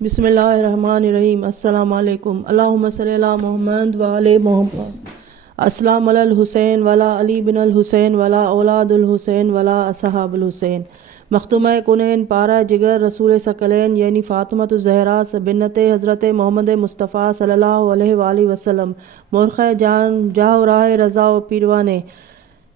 بسم اللہ الرحمن الرحیم۔ السلام علیکم۔ اللہم صلی علی محمد وعلی محمد۔ السلام علی الحسین وعلی علی بن الحسین وعلی اولاد الحسین وعلی اصحاب الحسین۔ مختومہ کنین پارہ جگر رسول ثقلین یعنی فاطمۃ الزہرا بنت حضرت محمد مصطفیٰ صلی اللہ علیہ وآلہ وسلم، مورخہ جان جاہ راہ رضا و پیروانے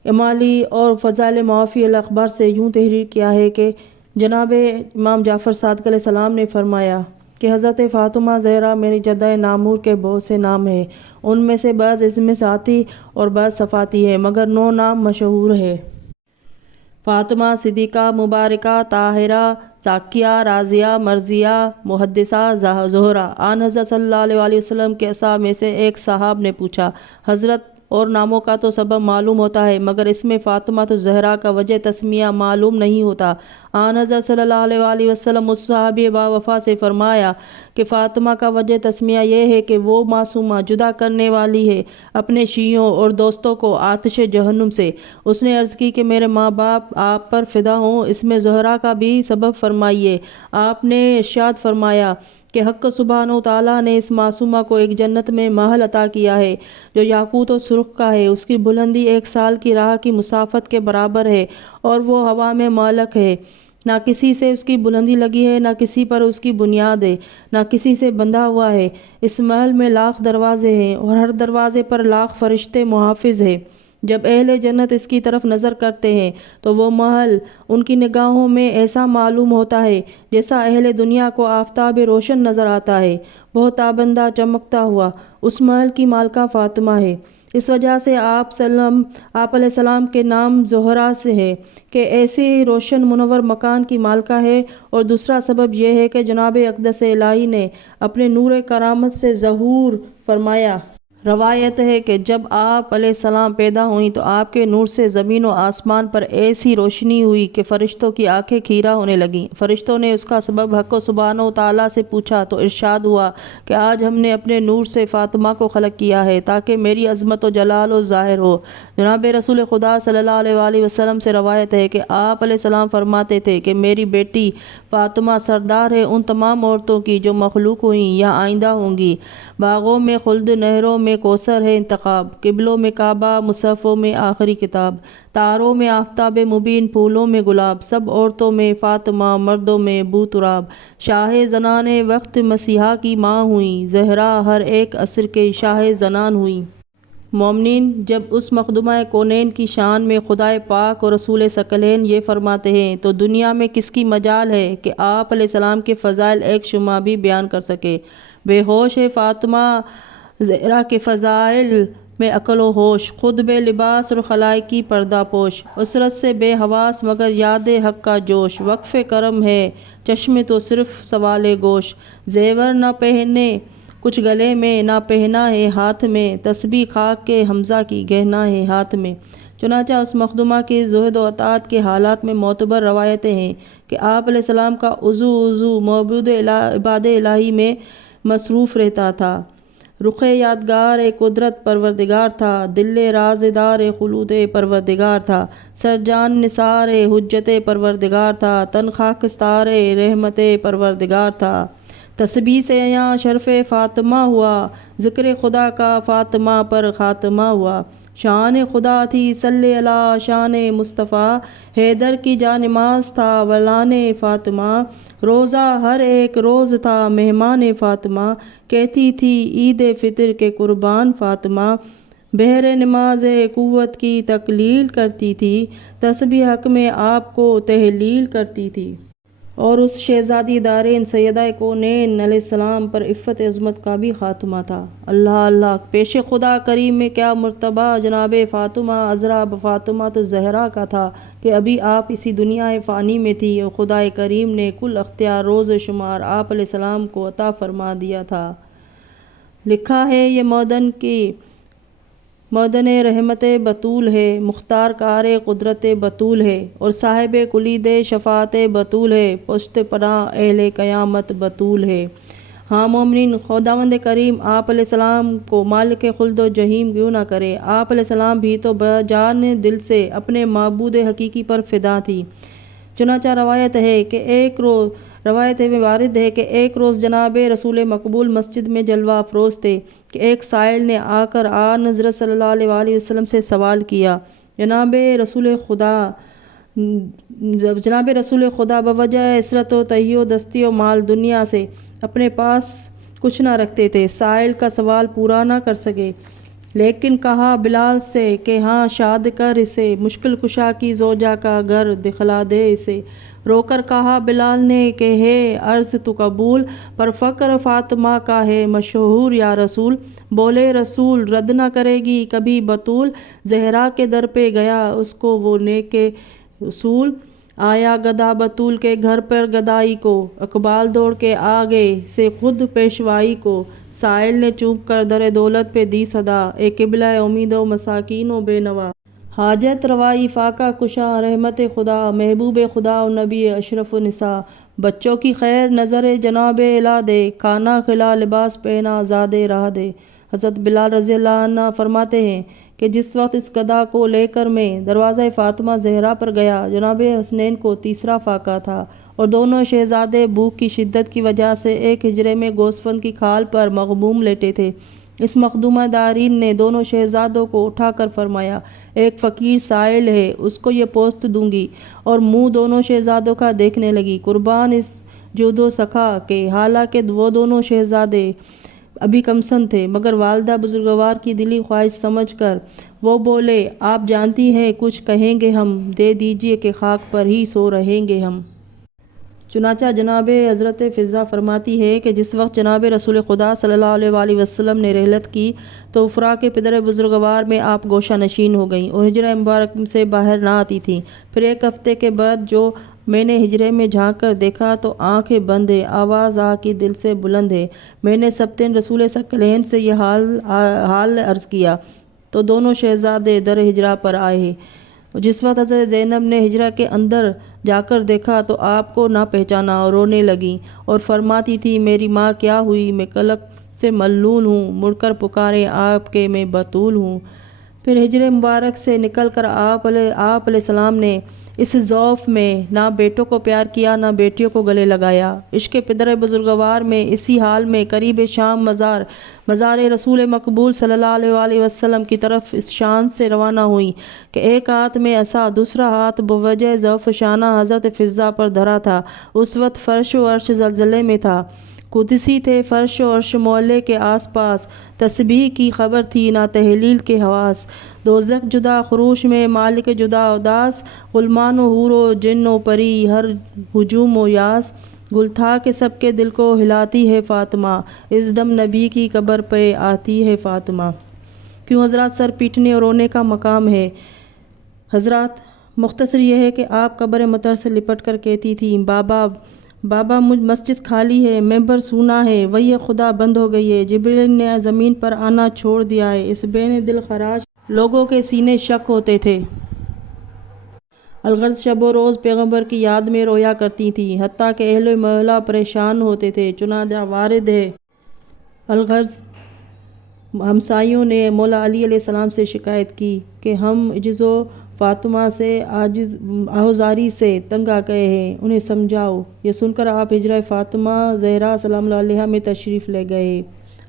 امالی اور فضائل معافی الاخبار سے یوں تحریر کیا ہے کہ جناب امام جعفر صادق علیہ السلام نے فرمایا کہ حضرت فاطمہ زہرا میری جدہ نامور کے بہت سے نام ہیں، ان میں سے بعض اسم ساتی اور بعض صفاتی ہے، مگر 9 نام مشہور ہے۔ فاطمہ، صدیقہ، مبارکہ، طاہرہ، زاکیہ، راضیہ، مرضیہ، محدثہ، زہرا۔ آن حضرت صلی اللہ علیہ وآلہ وسلم کے اصحاب میں سے ایک صحاب نے پوچھا، حضرت اور ناموں کا تو سبب معلوم ہوتا ہے مگر اس میں فاطمہ الزہرا کا وجہ تسمیہ معلوم نہیں ہوتا۔ آن حضرت صلی اللہ علیہ وآلہ وسلم اس صحابی با وفا سے فرمایا کہ فاطمہ کا وجہ تسمیہ یہ ہے کہ وہ معصومہ، جدا کرنے والی ہے اپنے شیعوں اور دوستوں کو آتش جہنم سے۔ اس نے عرض کی کہ میرے ماں باپ آپ پر فدا ہوں، اس میں زہرا کا بھی سبب فرمائیے۔ آپ نے ارشاد فرمایا کہ حق سبحانہ وتعالیٰ نے اس معصومہ کو ایک جنت میں محل عطا کیا ہے جو یاقوت و سرخ کا ہے، اس کی بلندی 1 سال کی راہ کی مسافت کے برابر ہے اور وہ ہوا میں معلق ہے، نہ کسی سے اس کی بلندی لگی ہے، نہ کسی پر اس کی بنیاد ہے، نہ کسی سے بندھا ہوا ہے۔ اس محل میں لاکھ دروازے ہیں اور ہر دروازے پر لاکھ فرشتے محافظ ہیں۔ جب اہل جنت اس کی طرف نظر کرتے ہیں تو وہ محل ان کی نگاہوں میں ایسا معلوم ہوتا ہے جیسا اہل دنیا کو آفتاب روشن نظر آتا ہے، بہت تابندہ چمکتا ہوا۔ اس محل کی مالکہ فاطمہ ہے۔ اس وجہ سے آپ علیہ السلام کے نام زہرا سے ہے کہ ایسے ہی روشن منور مکان کی مالکہ ہے، اور دوسرا سبب یہ ہے کہ جناب اقدس الہی نے اپنے نور کرامت سے ظہور فرمایا۔ روایت ہے کہ جب آپ علیہ السلام پیدا ہوئیں تو آپ کے نور سے زمین و آسمان پر ایسی روشنی ہوئی کہ فرشتوں کی آنکھیں کھیرا ہونے لگیں۔ فرشتوں نے اس کا سبب حق سبحانہ وتعالیٰ سے پوچھا تو ارشاد ہوا کہ آج ہم نے اپنے نور سے فاطمہ کو خلق کیا ہے تاکہ میری عظمت و جلال و ظاہر ہو۔ جناب رسول خدا صلی اللہ علیہ وآلہ وسلم سے روایت ہے کہ آپ علیہ السلام فرماتے تھے کہ میری بیٹی فاطمہ سردار ہے ان تمام عورتوں کی جو مخلوق ہوئیں یا آئندہ ہوں گی۔ باغوں میں خلد، نہروں میں کوثر ہے انتخاب، قبلوں میں کعبہ، مصحفوں میں آخری کتاب، تاروں میں آفتاب مبین، پھولوں میں گلاب، سب عورتوں میں فاطمہ، مردوں میں بو تراب، شاہ زنان وقت مسیحا کی ماں ہوئیں، زہرا ہر ایک عصر کے شاہ زنان ہوئیں۔ مومنین، جب اس مخدومہ کونین کی شان میں خدائے پاک اور رسول ثقلین یہ فرماتے ہیں تو دنیا میں کس کی مجال ہے کہ آپ علیہ السلام کے فضائل ایک شمع بھی بیان کر سکے۔ بے ہوش ہے فاطمہ زہرا کے فضائل میں عقل و ہوش، خود بے لباس اور خلائقی پردہ پوش، عسرت سے بے حواس مگر یاد حق کا جوش، وقف کرم ہے چشم تو صرف سوال گوش، زیور نہ پہنے کچھ گلے میں، نہ پہنا ہے ہاتھ میں، تسبیح خاک کے حمزہ کی گہنا ہے ہاتھ میں۔ چنانچہ اس مخدومہ کے زہد و اطاعت کے حالات میں معتبر روایتیں ہیں کہ آپ علیہ السلام کا عضو معبود عباد الہی میں مصروف رہتا تھا، رخ یادگار قدرت پروردگار تھا، دل رازدار خلود پروردگار تھا، سرجان نثار حجت پروردگار تھا، تن خاکستار رحمت پروردگار تھا۔ تسبیح سے یہاں شرف فاطمہ ہوا، ذکر خدا کا فاطمہ پر خاتمہ ہوا، شان خدا تھی صلی علی شان مصطفیٰ، حیدر کی جانماز تھا ولان فاطمہ، روزہ ہر ایک روز تھا مہمان فاطمہ، کہتی تھی عید فطر کے قربان فاطمہ، بہر نماز قوت کی تقلیل کرتی تھی، تسبیح حق میں آپ کو تحلیل کرتی تھی۔ اور اس شہزادی دارین سیدہ کونین علیہ السلام پر عفت عظمت کا بھی خاتمہ تھا۔ اللہ اللہ، پیش خدا کریم میں کیا مرتبہ جناب فاطمہ عذرا فاطمہ الزہرا کا تھا کہ ابھی آپ اسی دنیا فانی میں تھی اور خدا کریم نے کل اختیار روز شمار آپ علیہ السلام کو عطا فرما دیا تھا۔ لکھا ہے یہ مودن رحمت بطول ہے، مختار کار قدرت بطول ہے، اور صاحب کلید شفاعت بطول ہے، پشت پناہ اہل قیامت بطول ہے۔ ہاں مومنین، خداوند کریم آپ علیہ السلام کو مالک خلد و جحیم کیوں نہ کرے۔ آپ علیہ السلام بھی تو بجان دل سے اپنے معبود حقیقی پر فدا تھی۔ چنانچہ روایت ہے کہ روایت میں وارد ہے کہ ایک روز جناب رسول مقبول مسجد میں جلوہ افروز تھے کہ ایک سائل نے آ کر حضرت صلی اللہ علیہ وآلہ وسلم سے سوال کیا، جناب رسول خدا بوجہ عسرت و تہی و دستی و مال دنیا سے اپنے پاس کچھ نہ رکھتے تھے۔ سائل کا سوال پورا نہ کر سکے، لیکن کہا بلال سے کہ ہاں شاد کر اسے، مشکل کشا کی زوجہ کا گھر دکھلا دے اسے۔ رو کر کہا بلال نے کہ ہے عرض تو قبول، پر فقر فاطمہ کا ہے مشہور یا رسول۔ بولے رسول رد نہ کرے گی کبھی بطول، زہرا کے در پہ گیا اس کو وہ نیک اصول۔ آیا گدا بطول کے گھر پر گدائی کو، اقبال دوڑ کے آگے سے خود پیشوائی کو۔ سائل نے چوپ کر در دولت پہ دی صدا، اے قبلہ امید و مساکین و بے نوا۔ حاجت روائی فاقہ کشا رحمت خدا، محبوب خدا و نبی اشرف نساء۔ بچوں کی خیر نظر جناب الہ دے، کھانا کھلا لباس پہنا زاد راہ دے۔ حضرت بلال رضی اللہ عنہ فرماتے ہیں کہ جس وقت اس گدھا کو لے کر میں دروازہ فاطمہ زہرا پر گیا، جناب حسنین کو تیسرا فاقہ تھا اور دونوں شہزادے بھوک کی شدت کی وجہ سے ایک حجرے میں گوسفند کی کھال پر مغموم لیٹے تھے۔ اس مخدومہ دارین نے دونوں شہزادوں کو اٹھا کر فرمایا، ایک فقیر سائل ہے، اس کو یہ پوست دوں گی، اور منہ دونوں شہزادوں کا دیکھنے لگی، قربان اس جود و سخا کے۔ حالانکہ وہ دونوں شہزادے ابھی کمسن تھے، مگر والدہ بزرگوار کی دلی خواہش سمجھ کر وہ بولے، آپ جانتی ہیں کچھ کہیں گے ہم، دے دیجئے کہ خاک پر ہی سو رہیں گے ہم۔ چنانچہ جناب حضرت فضہ فرماتی ہے کہ جس وقت جناب رسول خدا صلی اللہ علیہ وآلہ وسلم نے رحلت کی تو افرا کے پدر بزرگوار میں آپ گوشہ نشین ہو گئیں اور حجرہ مبارک سے باہر نہ آتی تھیں۔ پھر ایک ہفتے کے بعد جو میں نے حجرے میں جھانک کر دیکھا تو آنکھیں بند ہے، آواز آ کی دل سے بلند ہے۔ میں نے سبتین رسول ثقلین سے یہ حال عرض کیا تو دونوں شہزادے در حجرہ پر آئے۔ جس وقت حضرت زینب نے حجرہ کے اندر جا کر دیکھا تو آپ کو نہ پہچانا اور رونے لگیں اور فرماتی تھی، میری ماں کیا ہوئی، میں قلق سے ملول ہوں، مڑ کر پکارے آپ کے میں بطول ہوں۔ پھر حجرہ مبارک سے نکل کر آپ علیہ السلام نے اس ضعف میں نہ بیٹوں کو پیار کیا نہ بیٹیوں کو گلے لگایا۔ عشق پدر بزرگوار میں اسی حال میں قریب شام مزار رسول مقبول صلی اللہ علیہ وآلہ وسلم کی طرف اس شان سے روانہ ہوئی کہ ایک ہاتھ میں عصا، دوسرا ہاتھ بوجہ ضعف شانہ حضرت فضہ پر دھرا تھا۔ اس وقت فرش و عرش زلزلے میں تھا، قدسی تھے فرش و عرش معلے کے آس پاس، تسبیح کی خبر تھی نہ تحلیل کے حواس۔ دوزخ جدا خروش میں مالک جدا اداس، غلمان و حور و جن و پری ہر ہجوم و یاس۔ گل تھا کہ سب کے دل کو ہلاتی ہے فاطمہ، اس دم نبی کی قبر پہ آتی ہے فاطمہ۔ کیوں حضرات سر پیٹنے اور رونے کا مقام ہے؟ حضرات مختصر یہ ہے کہ آپ قبر مطہر سے لپٹ کر کہتی تھیں، بابا مسجد خالی ہے، ممبر سونا ہے، وہی خدا بند ہو گئی ہے، جبریل نے زمین پر آنا چھوڑ دیا ہے۔ اس بین دل خراش لوگوں کے سینے شک ہوتے تھے۔ الغرض شب و روز پیغمبر کی یاد میں رویا کرتی تھیں، حتیٰ کہ اہل محلہ پریشان ہوتے تھے۔ چنانچہ وارد ہے، الغرض ہمسائیوں نے مولا علی علیہ السلام سے شکایت کی کہ ہم عجز و فاطمہ سے آہوزاری سے تنگ آ گئے ہیں، انہیں سمجھاؤ۔ یہ سن کر آپ حجرہ فاطمہ زہرا سلام اللہ علیہا میں تشریف لے گئے۔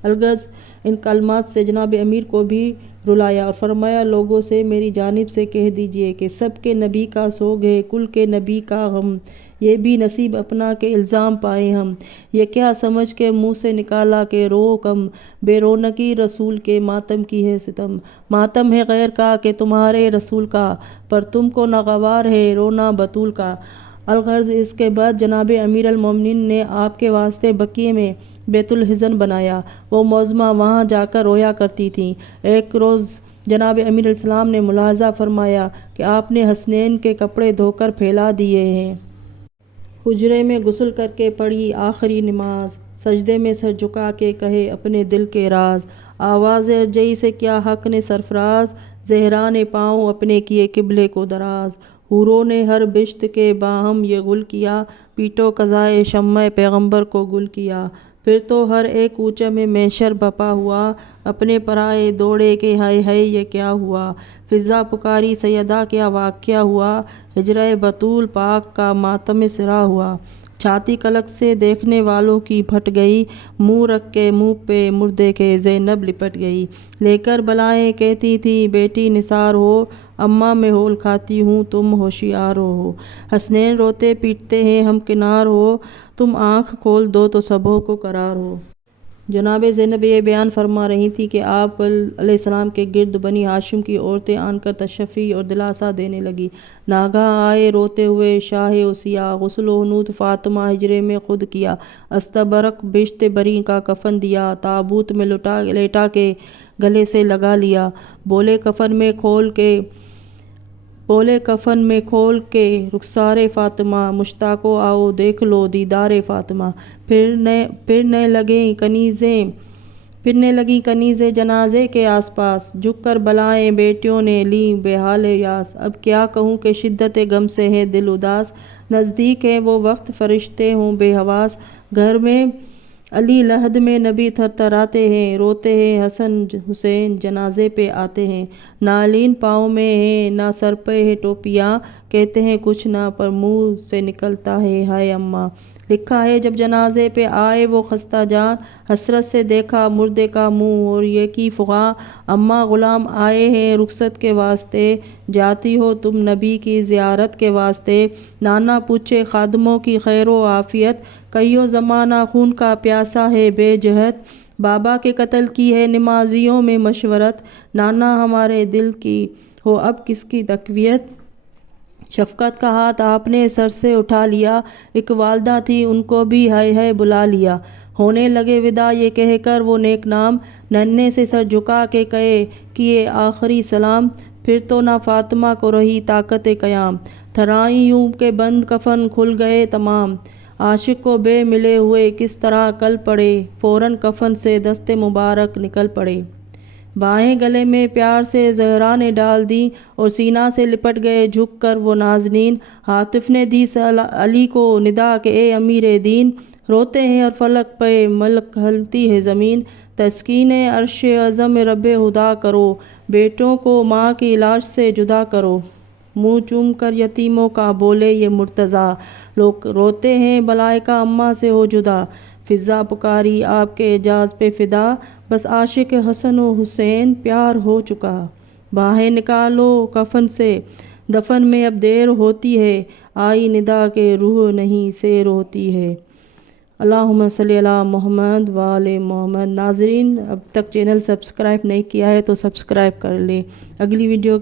الغرض ان کلمات سے جناب امیر کو بھی رلایا اور فرمایا، لوگوں سے میری جانب سے کہہ دیجئے کہ سب کے نبی کا سوگ ہے، کل کے نبی کا غم، یہ بھی نصیب اپنا کہ الزام پائے ہم۔ یہ کیا سمجھ کے منہ سے نکالا کہ رو کم، بے رونقی رسول کے ماتم کی ہے ستم۔ ماتم ہے غیر کا کہ تمہارے رسول کا، پر تم کو ناگوار ہے رونا بطول کا۔ الغرض اس کے بعد جناب امیر المومنین نے آپ کے واسطے بقیع میں بیت الحزن بنایا، وہ معظمہ وہاں جا کر رویا کرتی تھیں۔ ایک روز جناب امیر السلام نے ملاحظہ فرمایا کہ آپ نے حسنین کے کپڑے دھو کر پھیلا دیے ہیں۔ حجرے میں غسل کر کے پڑھی آخری نماز، سجدے میں سر جھکا کے کہے اپنے دل کے راز، آواز ارجعی سے کیا حق نے سرفراز، زہرا نے پاؤں اپنے کیے قبلے کو دراز، حوروں نے ہر بشت کے باہم یہ گل کیا، پیٹو قضائے شمع پیغمبر کو گل کیا۔ پھر تو ہر ایک کوچے میں محشر بپا ہوا، اپنے پرائے دوڑے کہ ہائے ہائے یہ کیا ہوا، فضہ پکاری سیدہ کیا واقعہ ہوا، ہجرہ بطول پاک کا ماتم سرا ہوا۔ چھاتی کلک سے دیکھنے والوں کی پھٹ گئی، منہ رکھ کے منہ پہ مردے کے زینب لپٹ گئی۔ لے کر بلائیں کہتی تھی بیٹی نثار ہو، اماں میں ہول کھاتی ہوں تم ہوشیار ہو۔ حسنین روتے پیٹتے ہیں ہم کنار ہو، تم آنکھ کھول دو تو سبھوں کو قرار ہو۔ جناب زینب یہ بیان فرما رہی تھی کہ آپ علیہ السلام کے گرد بنی ہاشم کی عورتیں آن کر تشفی اور دلاسا دینے لگی۔ ناگہاں آئے روتے ہوئے شاہ اوصیاء، غسل و حنوط فاطمہ حجرے میں خود کیا، استبرق بشت بری کا کفن دیا، تابوت میں لیٹا کے گلے سے لگا لیا، بولے کفن میں کھول کے رخسار فاطمہ، مشتاقو آؤ دیکھ لو دیدار فاطمہ۔ پھرنے لگیں کنیزیں جنازے کے آس پاس، جھک کر بلائیں بیٹیوں نے لیں بے حال یاس۔ اب کیا کہوں کہ شدت غم سے ہے دل اداس، نزدیک ہے وہ وقت فرشتے ہوں بے حواس۔ گھر میں علی لحد میں نبی تھر تھراتے ہیں، روتے ہیں حسن حسین جنازے پہ آتے ہیں۔ نالین پاؤں میں ہے نہ سر پہ ہے ٹوپیاں، کہتے ہیں کچھ نہ پر منہ سے نکلتا ہے ہائے اماں۔ لکھا ہے جب جنازے پہ آئے وہ خستہ جان، حسرت سے دیکھا مردے کا منہ اور یہ کی فغاں۔ اماں غلام آئے ہیں رخصت کے واسطے، جاتی ہو تم نبی کی زیارت کے واسطے۔ نانا پوچھے خادموں کی خیر و عافیت، کئیوں زمانہ خون کا پیاسا ہے بے جہت۔ بابا کے قتل کی ہے نمازیوں میں مشورت، نانا ہمارے دل کی ہو اب کس کی تقویت۔ شفقت کا ہاتھ آپ نے سر سے اٹھا لیا، ایک والدہ تھی ان کو بھی ہائے ہائے بلا لیا۔ ہونے لگے وداع یہ کہہ کر وہ نیک نام، ننھے سے سر جھکا کے کیے آخری سلام۔ پھر تو نہ فاطمہ کو رہی طاقت قیام، تھرائیں یوں کہ بند کفن کھل گئے تمام۔ عاشق کو بے ملے ہوئے کس طرح کل پڑے، فوراً کفن سے دست مبارک نکل پڑے۔ باہیں گلے میں پیار سے زہرا نے ڈال دیں اور سینہ سے لپٹ گئے جھک کر وہ نازنین۔ عاطف نے دی علی کو ندا کہ اے امیر دین، روتے ہیں اور فلک پہ ملک ہلتی ہے زمین۔ تسکین عرش اعظم رب خدا کرو، بیٹوں کو ماں کی لاش سے جدا کرو۔ منہ چوم کر یتیموں کا بولے یہ مرتضیٰ، لوگ روتے ہیں ملائکہ اماں سے ہو جدا۔ فضا پکاری آپ کے اعجاز پہ فدا، بس عاشق حسن و حسین پیار ہو چکا۔ باہیں نکالو کفن سے دفن میں اب دیر ہوتی ہے، آئی ندا کہ روح نہیں سیر ہوتی ہے۔ اللہم صلی علی محمد و آل محمد۔ ناظرین اب تک چینل سبسکرائب نہیں کیا ہے تو سبسکرائب کر لیں۔ اگلی ویڈیو